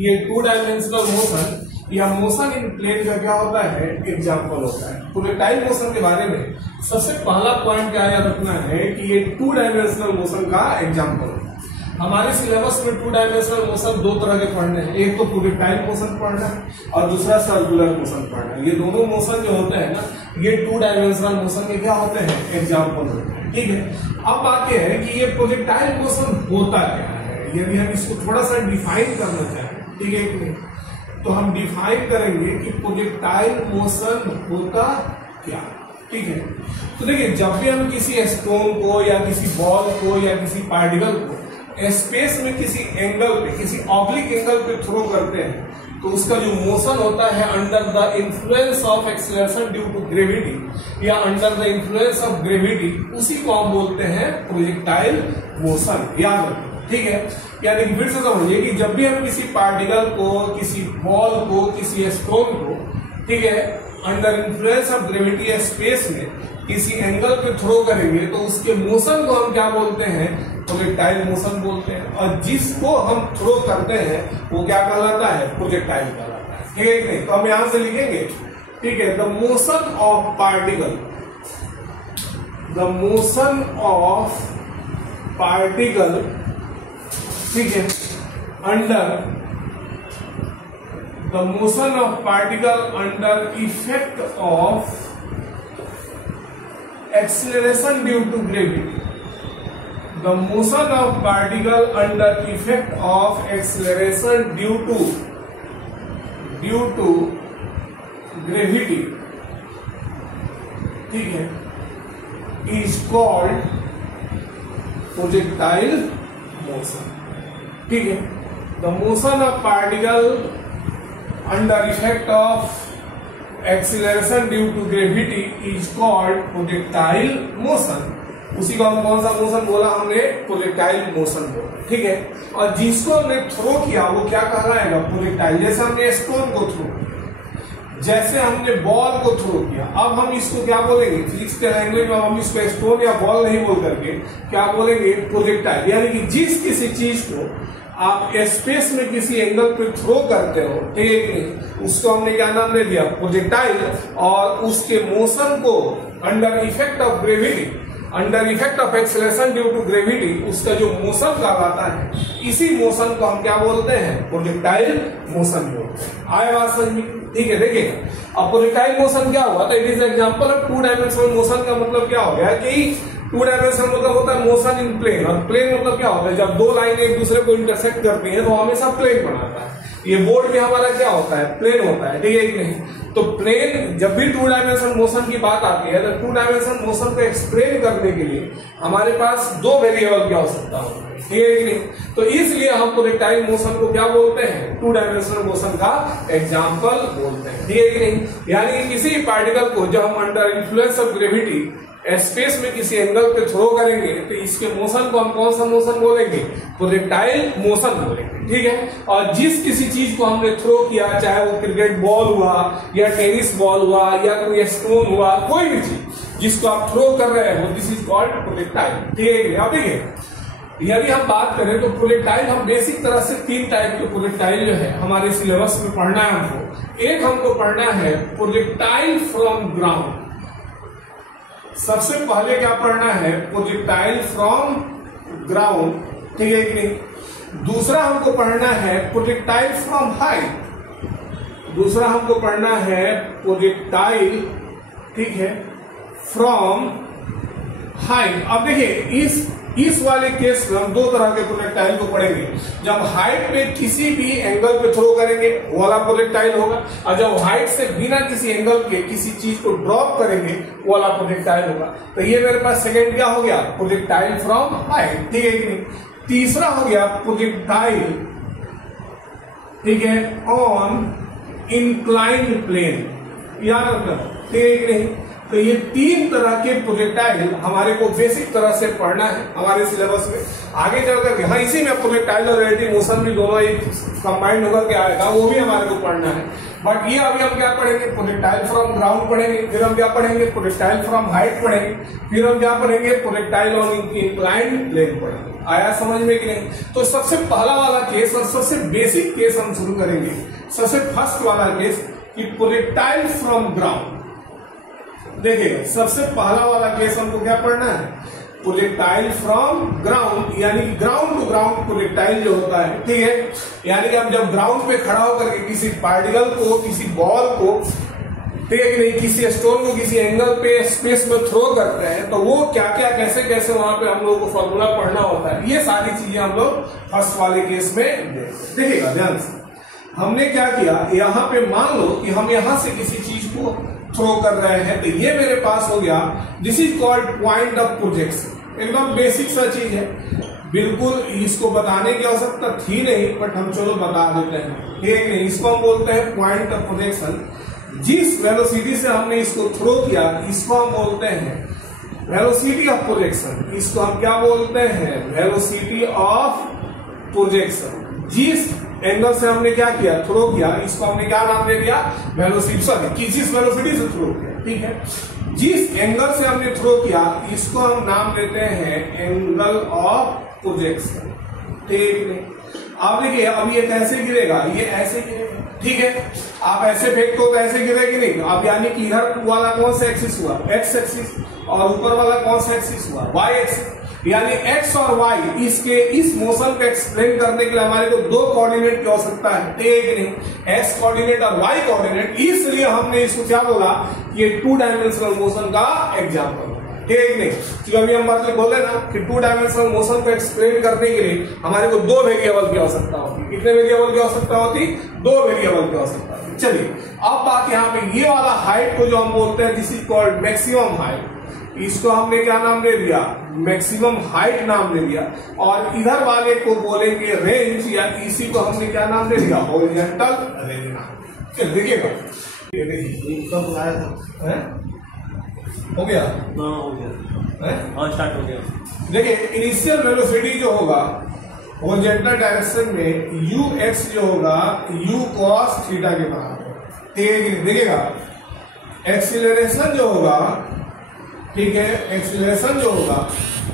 ये two dimensional motion या motion in plane का क्या होता है, एग्जाम्पल होता है। प्रोजेक्टाइल मोशन के बारे में सबसे पहला पॉइंट क्या याद रखना है कि ये टू डायमेंशनल मोशन का एग्जाम्पल है। हमारे सिलेबस में टू डायमेंशनल मोशन दो तरह के पढ़ने हैं, एक तो प्रोजेक्टाइल मोशन पढ़ना है और दूसरा सर्कुलर मोशन पढ़ना है। ये दोनों मोशन जो होते हैं ना, ये टू डायमेंशनल मोशन के क्या होते हैं, एग्जाम्पल होते हैं। ठीक है, अब बात यह है कि ये प्रोजेक्टाइल मोशन होता क्या है। यदि हम इसको थोड़ा सा डिफाइन करना चाहें, ठीक है कि नहीं, तो हम डिफाइन करेंगे कि प्रोजेक्टाइल मोशन होता क्या। ठीक है, तो देखिए जब भी हम किसी स्टोन को या किसी बॉल को या किसी पार्टिकल को स्पेस में किसी एंगल पे, किसी ऑब्लिक एंगल पे थ्रो करते हैं तो उसका जो मोशन होता है under the influence of acceleration due to gravity या under the influence of gravity, उसी को हम बोलते हैं प्रोजेक्टाइल मोशन। याद रखें, ठीक है। यानी कि फिर से समझिए कि जब भी हम किसी पार्टिकल को, किसी बॉल को, किसी स्टोन को, ठीक है, अंडर इन्फ्लुएंस ऑफ ग्रेविटी या स्पेस में किसी एंगल पे थ्रो करेंगे तो उसके मोशन को हम क्या बोलते हैं, प्रोजेक्टाइल मोशन बोलते हैं। और जिसको हम थ्रो करते हैं वो क्या कहलाता है, प्रोजेक्टाइल कहलाता है। ठीक है कि नहीं, तो हम यहां से लिखेंगे, ठीक है, the motion of particle, the motion of particle, ठीक है, under the motion of particle under effect of acceleration due to gravity, the motion of particle under effect of acceleration due to gravity, ठीक है, is called projectile motion. ठीक है, the motion of particle under effect of acceleration due to gravity is called projectile motion. उसी को हम कौन सा motion बोला हमने, प्रोजेक्टाइल मोशन बोला। ठीक है, और जिसको हमने थ्रो किया वो क्या कहलाएगा, प्रोजेक्टाइल। जैसे हमने स्टोन को थ्रो किया, जैसे हमने बॉल को थ्रो किया, अब हम इसको क्या बोलेंगे, फिजिक्स के लैंग्वेज में हम इसको स्टोन या बॉल नहीं बोल करके क्या बोलेंगे, प्रोजेक्टाइल। यानी कि जिस किसी चीज को आप स्पेस में किसी एंगल पे थ्रो करते हो, ठीक है, उसको हमने क्या नाम दे दिया, प्रोजेक्टाइल। और उसके मोशन को under effect of gravity, under effect of acceleration due to gravity, उसका जो मोशन कहलाता है, इसी मोशन को हम क्या बोलते हैं, प्रोजेक्टाइल मोशन बोलते हैं। आए बात समझ में? ठीक है, देखिए अब प्रोजेक्टाइल मोशन क्या हुआ, तो it is example of two dimensional motion. का मतलब क्या हो गया कि टू डायमेंशनल मतलब होता है मोशन इन प्लेन, और प्लेन मतलब क्या होता है, जब दो लाइन एक दूसरे को इंटरसेक्ट करती हैं तो हमेशा प्लेन बनाता है। ये बोर्ड में हमारा क्या होता है, प्लेन होता है। ठीक है कि नहीं, तो प्लेन जब भी टू डायमेंशनल मोशन की बात आती है तो टू डायमेंशनल मोशन को एक्सप्लेन करने के लिए हमारे पास दो वेरिएबल की आवश्यकता होती है। ठीक है कि नहीं, तो इसलिए हम प्रोजेक्टाइल मोशन को क्या बोलते हैं, टू डायमेंशनल मोशन का एग्जाम्पल बोलते हैं। ठीक है कि नहीं, यानी कि किसी पार्टिकल को जब हम under influence of gravity space में किसी एंगल पे थ्रो करेंगे तो इसके मोशन को हम कौन सा मोशन बोलेंगे, प्रोजेक्टाइल मोशन बोलेंगे। ठीक है, और जिस किसी चीज को हमने थ्रो किया, चाहे वो क्रिकेट बॉल हुआ या टेनिस बॉल हुआ या कोई स्टोन हुआ, कोई भी चीज जिसको आप थ्रो कर रहे हो, दिस इज कॉल्ड प्रोजेक्टाइल। ठीक है, आप देखिए यदि हम बात करें तो प्रोजेक्टाइल हम बेसिक तरह से तीन टाइप के प्रोजेक्टाइल जो है हमारे सिलेबस में पढ़ना है हमको। एक हमको पढ़ना है प्रोजेक्टाइल फ्रॉम ग्राउंड, सबसे पहले क्या पढ़ना है, प्रोजेक्टाइल फ्रॉम ग्राउंड। ठीक है कि नहीं, दूसरा हमको पढ़ना है प्रोजेक्टाइल फ्रॉम हाइट, दूसरा हमको पढ़ना है प्रोजेक्टाइल, ठीक है, फ्रॉम हाइट। अब देखिए इस वाले केस में हम दो तरह के प्रोजेक्टाइल को पढ़ेंगे। जब हाइट पे किसी भी एंगल पे थ्रो करेंगे वो वाला प्रोजेक्टाइल होगा, और जब हाइट से बिना किसी एंगल के किसी चीज को ड्रॉप करेंगे वो वाला प्रोजेक्टाइल होगा। तो ये मेरे पास सेकेंड क्या हो गया, प्रोजेक्टाइल फ्रॉम हाइट। ठीक है कि नहीं, तीसरा हो गया प्रोजेक्टाइल, ठीक है, ऑन इंक्लाइंड प्लेन। याद रखना, ठीक है कि नहीं, तो ये तीन तरह के प्रोजेक्टाइल हमारे को बेसिक तरह से पढ़ना है हमारे सिलेबस में। आगे चलकर के हाँ इसी में प्रोजेक्टाइल और रिलेटिव मोशन भी दोनों एक कंबाइंड होकर के आएगा, वो भी हमारे को पढ़ना है। बट ये अभी हम क्या पढ़ेंगे, प्रोजेक्टाइल फ्रॉम ग्राउंड पढ़ेंगे, फिर हम क्या पढ़ेंगे, प्रोजेक्टाइल फ्रॉम हाइट पढ़ेंगे, फिर हम क्या पढ़ेंगे, प्रोजेक्टाइल ऑन इंक्लाइंड प्लेन पढ़ेंगे। आया समझ में कि नहीं? तो सबसे पहला वाला केस और सबसे बेसिक केस हम शुरू करेंगे। सबसे फर्स्ट वाला केस कि प्रोजेक्टाइल फ्रॉम ग्राउंड। देखिए सबसे पहला वाला केस हमको क्या पढ़ना है, प्रोजेक्टाइल फ्रॉम ग्राउंड, यानी कि ग्राउंड टू ग्राउंड प्रोजेक्टाइल जो होता है, ठीक है। यानी कि हम जब ग्राउंड पे खड़ा होकर के किसी पार्टिकल को, किसी बॉल को, ठीक है कि नहीं, किसी स्टोन को किसी एंगल पे स्पेस में थ्रो करते हैं, तो वो क्या क्या कैसे कैसे वहां पे हम लोग को फॉर्मूला पढ़ना होता है। ये सारी चीजें हम लोग फर्स्ट वाले केस में देखिएगा ध्यान से। हमने क्या किया, यहाँ पे मान लो कि हम यहां से किसी चीज को थ्रो कर रहे हैं, तो ये मेरे पास हो गया, this is called point of projection. एकदम बेसिक सा चीज है, बिल्कुल इसको बताने की आवश्यकता थी नहीं, बट हम चलो बता देते हैं, ठीक है। इसको हम बोलते हैं पॉइंट ऑफ प्रोजेक्शन। जिस वेलोसिटी से हमने इसको थ्रो किया, इसको हम बोलते हैं वेलोसिटी ऑफ प्रोजेक्शन। इसको हम क्या बोलते हैं, वेलोसिटी ऑफ प्रोजेक्शन। जिस एंगल से हमने क्या किया, थ्रो किया, इसको हमने क्या नाम दे दिया, वेलोसिटी। सॉरी, जिस वेलोसिटी से थ्रो किया, ठीक है, जिस एंगल से हमने थ्रो किया, इसको हम नाम देते हैं एंगल ऑफ प्रोजेक्शन, ठीक है। आप देखिए अब ये कैसे गिरेगा, ये ऐसे गिरेगा, ठीक है। आप ऐसे फेंकते हो तो ऐसे गिरेगी नहीं। अब यानी कि इधर वाला कौन सा एक्सिस हुआ, एक्स एक्सिस, और ऊपर वाला कौन सा एक्सिस हुआ, वाई एक्सिस। यानी एक्स और वाई, इसके इस मोशन को एक्सप्लेन करने के लिए हमारे को दो कोऑर्डिनेट की आवश्यकता है, ठीक है नहीं, एक्स कोऑर्डिनेट और वाई कोऑर्डिनेट। इसलिए हमने इसको क्या बोला, ये 2 डायमेंशनल मोशन का एग्जाम्पल, ठीक है नहीं। क्योंकि अभी हम बात बोले ना कि 2 डायमेंशनल मोशन को एक्सप्लेन करने के लिए हमारे को 2 वेरिएबल की आवश्यकता होती। कितने वेरिएबल की आवश्यकता होती, 2 वेरिएबल की आवश्यकता होती। चलिए अब बात यहाँ पे, ये वाला हाइट को जो हम बोलते हैं, this is called maximum height. इसको हमने क्या नाम दे दिया, मैक्सिमम हाइट नाम दे दिया। और इधर वाले को बोलेंगे रेंज, या इसी को हमने क्या नाम दे दिया, हॉरिजॉन्टल रेंज नाम। चलिए देखिएगा, ये देखिए कब आया था, हो गया, हो गया, हाँ स्टार्ट हो गया। देखिए इनिशियल वेलोसिटी जो होगा हॉरिजॉन्टल डायरेक्शन में, यू एक्स जो होगा यू कॉस थीटा के बराबर, ठीक है। देखिएगा एक्सीलरेशन जो होगा, ठीक है, एक्सीलरेशन जो होगा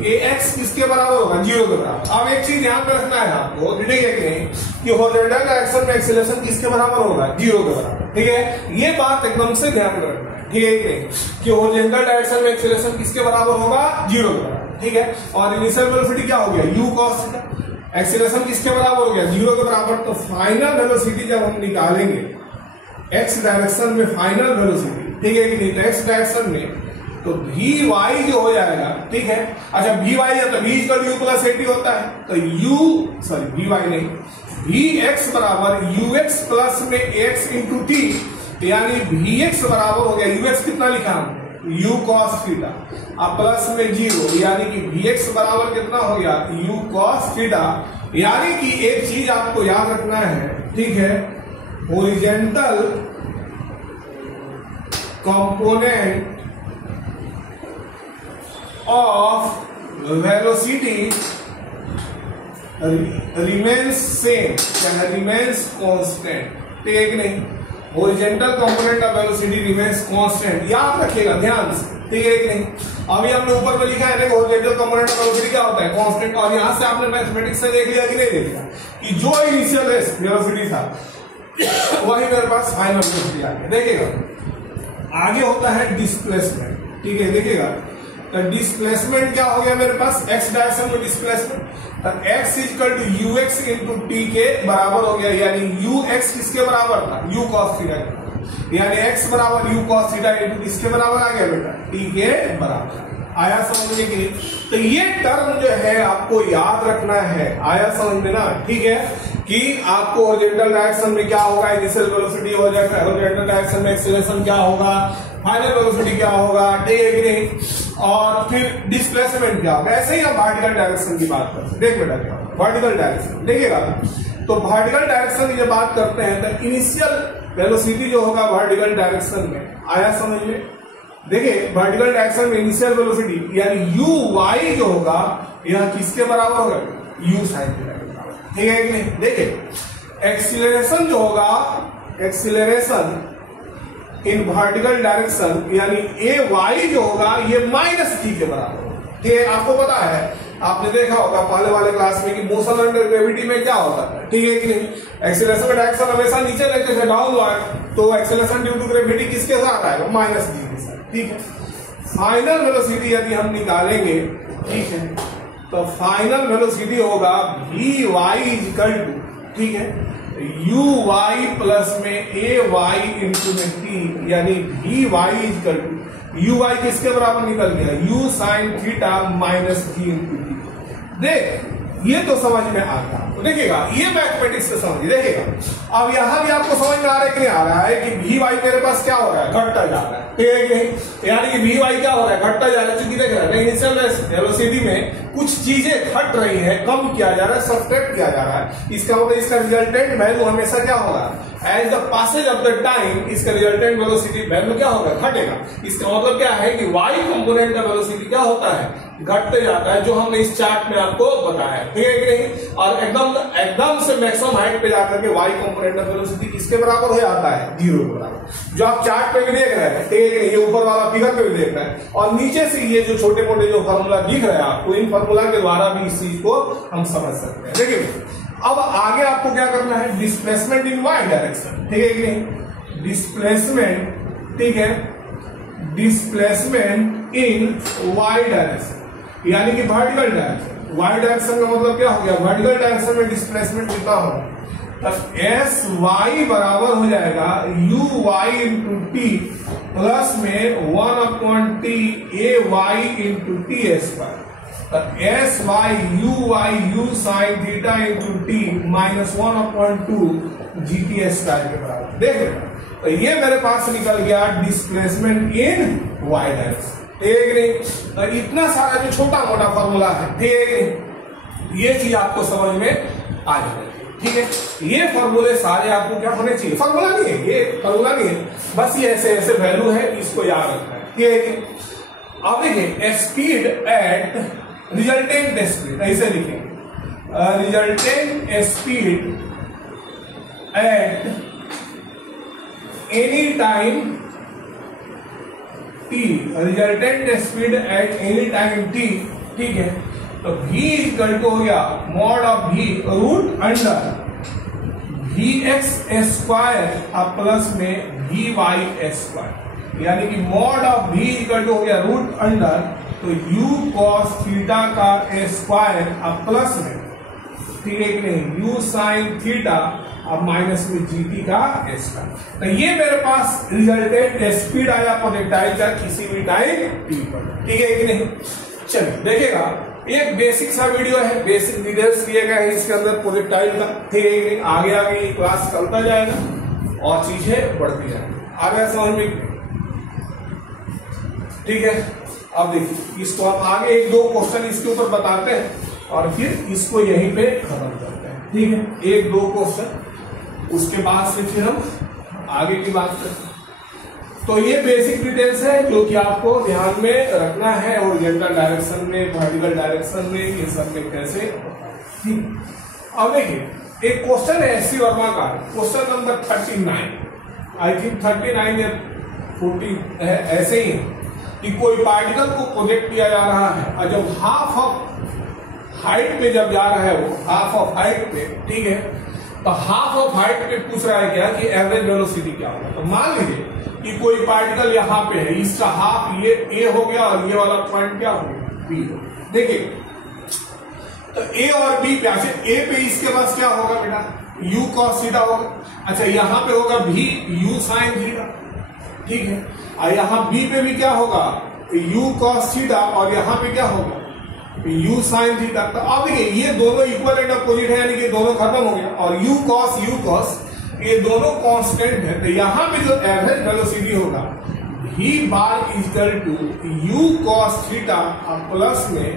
ये एक्स किसके बराबर होगा, 0 के बराबर। अब एक चीज ध्यान में रखना है आपको, ठीक है कि नहीं, कि हॉरिजॉन्टल डायरेक्शन में एक्सीलरेशन किसके बराबर होगा, 0 के बराबर, ठीक है। ये बात एकदम से ध्यान में रखना है, ठीक है कि नहीं, कि हॉरिजॉन्टल डायरेक्शन में एक्सीलरेशन किसके बराबर होगा, 0 के बराबर, ठीक है। और इनिशियल वेलोसिटी क्या हो गया, यू कॉस थीटा। एक्सीलरेशन किसके बराबर हो गया, 0 के बराबर। तो फाइनल वेलोसिटी जब हम निकालेंगे एक्स डायरेक्शन में, फाइनल वेलोसिटी, ठीक है कि नहीं, तो एक्स डायरेक्शन में तो वी वाई जो हो जाएगा, ठीक है। अच्छा वी वाई है तो V equal U plus AT होता है, तो यू सॉरी वी वाई नहीं, वी एक्स बराबर यू एक्स प्लस में एक्स इंटू टी, यानी वी एक्स बराबर हो गया, यू एक्स कितना लिखा हमने, यू कॉस थीटा, अब प्लस में 0, यानी कि वी एक्स बराबर कितना हो गया, यू कॉस थीटा। यानी कि एक चीज आपको याद रखना है, ठीक है, horizontal component of velocity remains same, क्या remains constant, ठीक है कि नहीं। horizontal component of velocity remains constant, याद रखिएगा ध्यान से, ठीक है कि नहीं। अभी हमने ऊपर में लिखा है देखो, horizontal component of velocity क्या होता है, constant। और यहां से आपने मैथमेटिक्स से देख लिया कि नहीं देख लिया, कि जो इनिशियल वेलोसिटी था वही मेरे पास फाइनल वेलोसिटी आ गया। देखिएगा आगे होता है डिस्प्लेसमेंट, ठीक है। देखिएगा तो डिस्प्लेसमेंट क्या हो गया मेरे पास, एक्स डायरेक्शन में डिस्प्लेसमेंट, तो X equal to U X into T के बराबर हो गया। यानी यू एक्स किसके बराबर था, यू कॉस थीटा, यानी एक्स बराबर यू कॉस थीटा इंटू किसके बराबर आ गया बेटा, टी के बराबर। आया समझ में कि नहीं? तो ये टर्म जो है आपको याद रखना है, आया समझ में ना, ठीक है, कि आपको हॉरिजॉन्टल डायरेक्शन में क्या होगा, इनिशियल वेलोसिटी हो जाएगा, हॉरिजॉन्टल डायरेक्शन में एक्सीलरेशन क्या होगा, फाइनल वेलोसिटी क्या होगा, ठीक है कि नहीं, और फिर डिस्प्लेसमेंट क्या होगा। ऐसे ही हम वर्टिकल डायरेक्शन की बात करते हैं। देख बेटा क्या वर्टिकल डायरेक्शन देखिएगा, तो वर्टिकल डायरेक्शन की जब बात करते हैं तो इनिशियल वेलोसिटी जो होगा वर्टिकल डायरेक्शन में, आया समझ में। देखिए वर्टिकल डायरेक्शन में इनिशियल वेलोसिटी यानी यू वाई जो होगा यह किसके बराबर होगा, यू साइन थीटा के बराबर, ठीक है कि नहीं। देखिए एक्सीलरेशन जो होगा एक्सीलरेशन इन वर्टिकल डायरेक्शन यानी ए वाई जो होगा ये माइनस जी के बराबर होगा। ठीक है, आपको पता है, आपने देखा होगा पहले वाले क्लास में कि मोशन अंडर ग्रेविटी में क्या होता है, ठीक है कि नहीं, एक्सीलरेशन का डायरेक्शन हमेशा नीचे लेते थे डाउनवर्ड, तो एक्सीलरेशन ड्यू टू ग्रेविटी किसके साथ आएगा, माइनस जी के साथ। ठीक है, फाइनल वेलोसिटी यदि हम निकालेंगे, ठीक है, तो फाइनल वेलोसिटी होगा वी वाई इजिकल टू, ठीक है, यू वाई प्लस में ए वाई इंटू में टी, यानी V Y is equal to U Y किसके बराबर निकल गया, U sine theta minus G into T. देख ये तो समझ में आता है, तो देखिएगा ये मैथमेटिक्स से समझिए, देखिएगा अब यहां भी आपको समझ में आ रहा है कि नहीं आ रहा है कि वी वाई मेरे पास क्या हो रहा है, घटता जा रहा है, ठीक है कि नहीं, यानी कि वी वाई क्या हो रहा है, घटता जा रहा है, क्योंकि देख रहा है इनिशियल वेलोसिटी में कुछ चीजें घट रही है, कम किया जा रहा है, सब्ट्रैक्ट किया जा रहा है, इसका मतलब इसका रिजल्टेंट वैल्यू हमेशा क्या होगा, as the passage of the time इसका रिजल्टेंट वेलोसिटी वैल्यू क्या होगा, घटेगा। इसका मतलब क्या है कि वाई कंपोनेंट का वेलोसिटी क्या होता है, घटते जाता है, जो हमने इस चार्ट में आपको बताया, ठीक है कि नहीं, और एकदम से मैक्सिमम हाइट पे जाकर के वाई कंपोनेंट का वेलोसिटी किसके बराबर हो जाता है, 0 के बराबर, जो आप चार्ट पे भी देख रहे हैं, ठीक है कि नहीं, ये ऊपर वाला फिगर पे भी देख रहे हैं, और नीचे से ये जो छोटे मोटे जो फॉर्मूला दिख रहे हैं आपको, इन फॉर्मूला के द्वारा भी इस चीज को हम समझ सकते हैं। देखिए अब आगे आपको क्या करना है, डिस्प्लेसमेंट इन वाई डायरेक्शन, ठीक है कि नहीं, डिस्प्लेसमेंट, ठीक है, डिस्प्लेसमेंट इन वाई डायरेक्शन यानी कि वर्टिकल डायरेक्शन, वाई डायरेक्शन का मतलब क्या हो गया, वर्टिकल डायरेक्शन में डिस्प्लेसमेंट कितना होगा, तब एस वाई बराबर हो जाएगा U Y into T plus में 1/t A Y into T square, S Y U sine theta into T minus 1/2 G T square के बराबर। देख रहे हैं, तो ये मेरे पास निकल गया डिस्प्लेसमेंट इन वाई डायरेक्शन, ठीक है नहीं, तो इतना सारा जो छोटा मोटा फॉर्मूला है, ठीक है नहीं, ये चीज आपको समझ में आ जाएगी, ठीक है, ये फॉर्मूले सारे आपको क्या होने चाहिए, फॉर्मूला नहीं है, ये फॉर्मूला नहीं है, बस ये ऐसे ऐसे वैल्यू है, इसको याद रखना है, ठीक है कि अब देखिए स्पीड एट रिजल्टेंट स्पीड, ऐसे लिखेंगे resultant speed at any time T, resultant speed at any time T, ठीक है, तो v इक्वल टू हो गया mod of v root under V X square plus में वी वाई स्क्वायर, यानी कि mod of v equal to हो गया रूट अंडर, तो u cos थीटा का स्क्वायर प्लस में, ठीक है कि नहीं, u साइन थीटा अब माइनस में जीटी का स्क्वायर। तो ये मेरे पास रिजल्टेंट स्पीड आया प्रोजेक्टाइल का किसी भी टाइम टी पर, ठीक है कि नहीं। चलिए देखिएगा, एक बेसिक सा वीडियो है, बेसिक डिटेल्स दिए गए हैं इसके अंदर प्रोजेक्टाइल का, ठीक है कि नहीं, आगे आगे क्लास चलता जाएगा और चीजें बढ़ती जाएंगी, आगे समझ में, ठीक है। अब देखिए इसको हम आगे एक दो क्वेश्चन इसके ऊपर बताते हैं और फिर इसको यहीं पे खत्म करते हैं, ठीक है, एक दो क्वेश्चन, उसके बाद से फिर हम आगे की बात करते हैं। तो ये बेसिक डिटेल्स है जो कि आपको ध्यान में रखना है, हॉरिजॉन्टल डायरेक्शन में, वर्टिकल डायरेक्शन में, ये सब में कैसे, ठीक। अब देखिए एक क्वेश्चन है एससी वर्मा का, क्वेश्चन नंबर 39, आई थिंक 39 या 40 है, ऐसे ही है कि कोई पार्टिकल को प्रोजेक्ट किया जा रहा है और जब हाफ ऑफ हाइट पे जब जा रहा है, वो हाफ ऑफ हाइट पे, ठीक है, तो हाफ ऑफ हाइट पे पूछ रहा है क्या कि एवरेज वेलोसिटी क्या होगा। तो मान लीजिए कि कोई पार्टिकल यहाँ पे है, इसका हाफ ये ए हो गया और ये वाला पॉइंट क्या हो गया, बी हो। देखिए तो ए और बी पे, अच्छा ए पे इसके पास क्या होगा बेटा, यू कॉस थीटा होगा, अच्छा यहाँ पे होगा भी यू साइन थीटा, ठीक है, और यहाँ बी पे भी क्या होगा, यू कॉस थीटा, और यहाँ पे क्या होगा, यू साइन थीटा। तो अब देखिए ये दोनों इक्वल एंड अपोजिट है, यानी कि दोनों खत्म हो गया, और यू कॉस ये दोनों कांस्टेंट है, तो यहाँ पे जो एवरेज वेलोसिटी होगा v bar equal to U cos theta plus में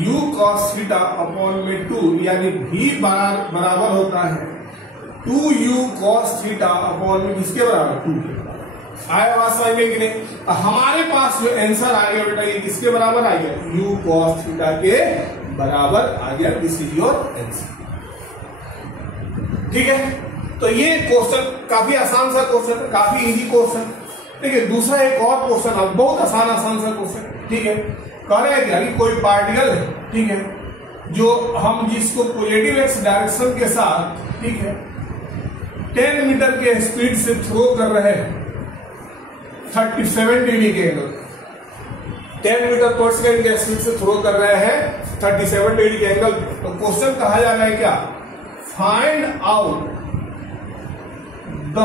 यू कॉस थीटा अपॉन में 2, यानी v बराबर होता है 2u कॉस थीटा अपॉन में किसके बराबर, 2 के बराबर। आया बात समझ में कि नहीं। तो हमारे पास जो आंसर आ गया बेटा, ये किसके बराबर आ गया, u कॉस थीटा के बराबर आ गया, दिस इज योर आंसर, ठीक है। तो ये क्वेश्चन काफी आसान सा क्वेश्चन है, काफी इजी क्वेश्चन। ठीक है, दूसरा एक और क्वेश्चन अब बहुत आसान सा क्वेश्चन। ठीक है, कह रहे हैं कि कोई पार्टिकल है, ठीक है, जो हम जिसको पॉजिटिव एक्स डायरेक्शन के साथ, ठीक है, 10 मीटर के स्पीड से थ्रो कर रहे हैं 37 डिग्री के एंगल, 10 मीटर पर सेकेंड के स्पीड से थ्रो कर रहे हैं 37 डिग्री के एंगल। तो क्वेश्चन कहा जा रहा है क्या, फाइंड आउट द